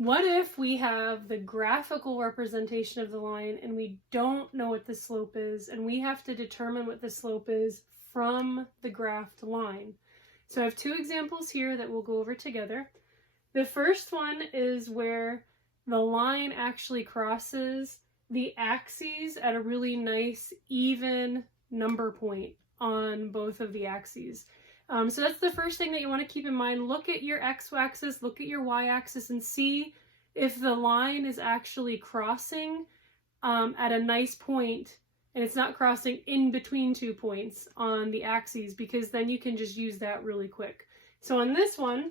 What if we have the graphical representation of the line and we don't know what the slope is, and we have to determine what the slope is from the graphed line? So I have two examples here that we'll go over together. The first one is where the line actually crosses the axes at a really nice even number point on both of the axes. So that's the first thing that you want to keep in mind. Look at your x-axis, look at your y-axis, and see if the line is actually crossing at a nice point, and it's not crossing in between 2 points on the axes, because then you can just use that really quick. So on this one,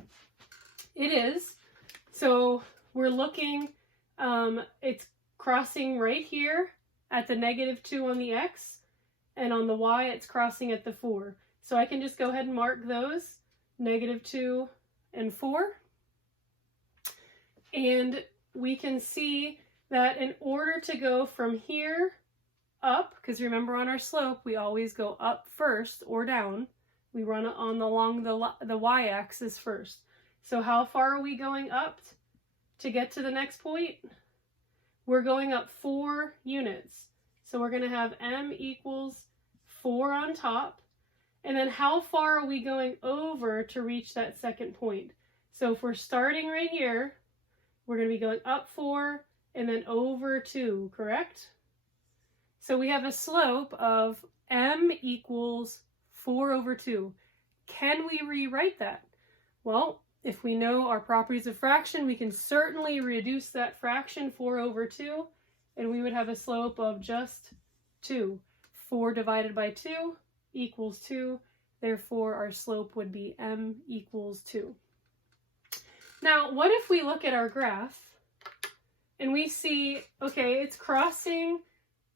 it is. So we're looking, it's crossing right here at the -2 on the x, and on the y it's crossing at the 4. So I can just go ahead and mark those, -2 and 4. And we can see that in order to go from here up, because remember on our slope, we always go up first or down. We run it along the y-axis first. So how far are we going up to get to the next point? We're going up 4 units. So we're going to have m equals 4 on top. And then how far are we going over to reach that second point? So if we're starting right here, we're going to be going up 4 and then over 2, correct? So we have a slope of m equals 4 over 2. Can we rewrite that? Well, if we know our properties of fraction, we can certainly reduce that fraction 4 over 2, and we would have a slope of just 2. 4 divided by 2 equals 2. Therefore, our slope would be m equals 2. Now, what if we look at our graph and we see, okay, it's crossing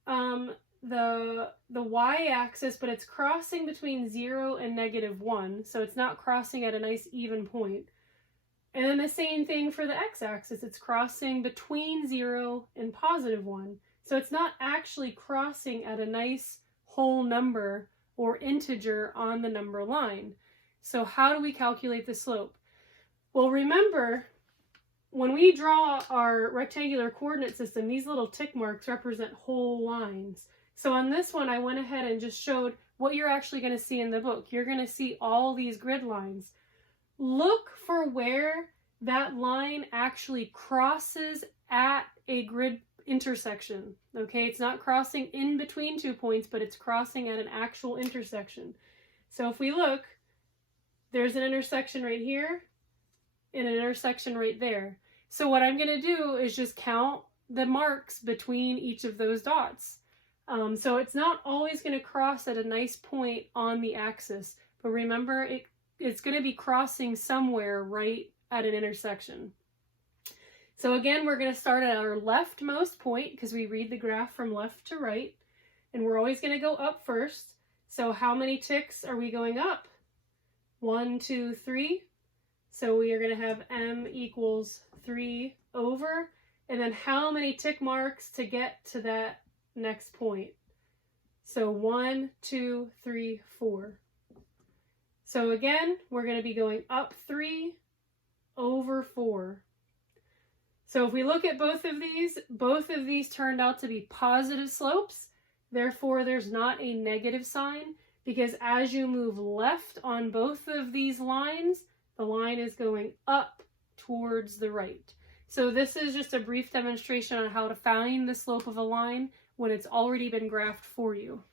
the y-axis, but it's crossing between 0 and -1, so it's not crossing at a nice even point. And then the same thing for the x-axis, it's crossing between 0 and +1. So it's not actually crossing at a nice whole number or integer on the number line. So how do we calculate the slope? Well, remember, when we draw our rectangular coordinate system, these little tick marks represent whole lines. So on this one, I went ahead and just showed what you're actually going to see in the book. You're going to see all these grid lines. Look for where that line actually crosses at a grid intersection. Okay, it's not crossing in between 2 points, but it's crossing at an actual intersection. So if we look, there's an intersection right here and an intersection right there. So what I'm going to do is just count the marks between each of those dots. So it's not always going to cross at a nice point on the axis, but remember, it's going to be crossing somewhere right at an intersection. So again, we're going to start at our leftmost point, because we read the graph from left to right, and we're always going to go up first. So how many ticks are we going up? 1, 2, 3. So we are going to have m equals 3 over, and then how many tick marks to get to that next point? So 1, 2, 3, 4. So again, we're going to be going up 3 over 4. So if we look at both of these turned out to be positive slopes. Therefore, there's not a negative sign, because as you move left on both of these lines, the line is going up towards the right. So this is just a brief demonstration on how to find the slope of a line when it's already been graphed for you.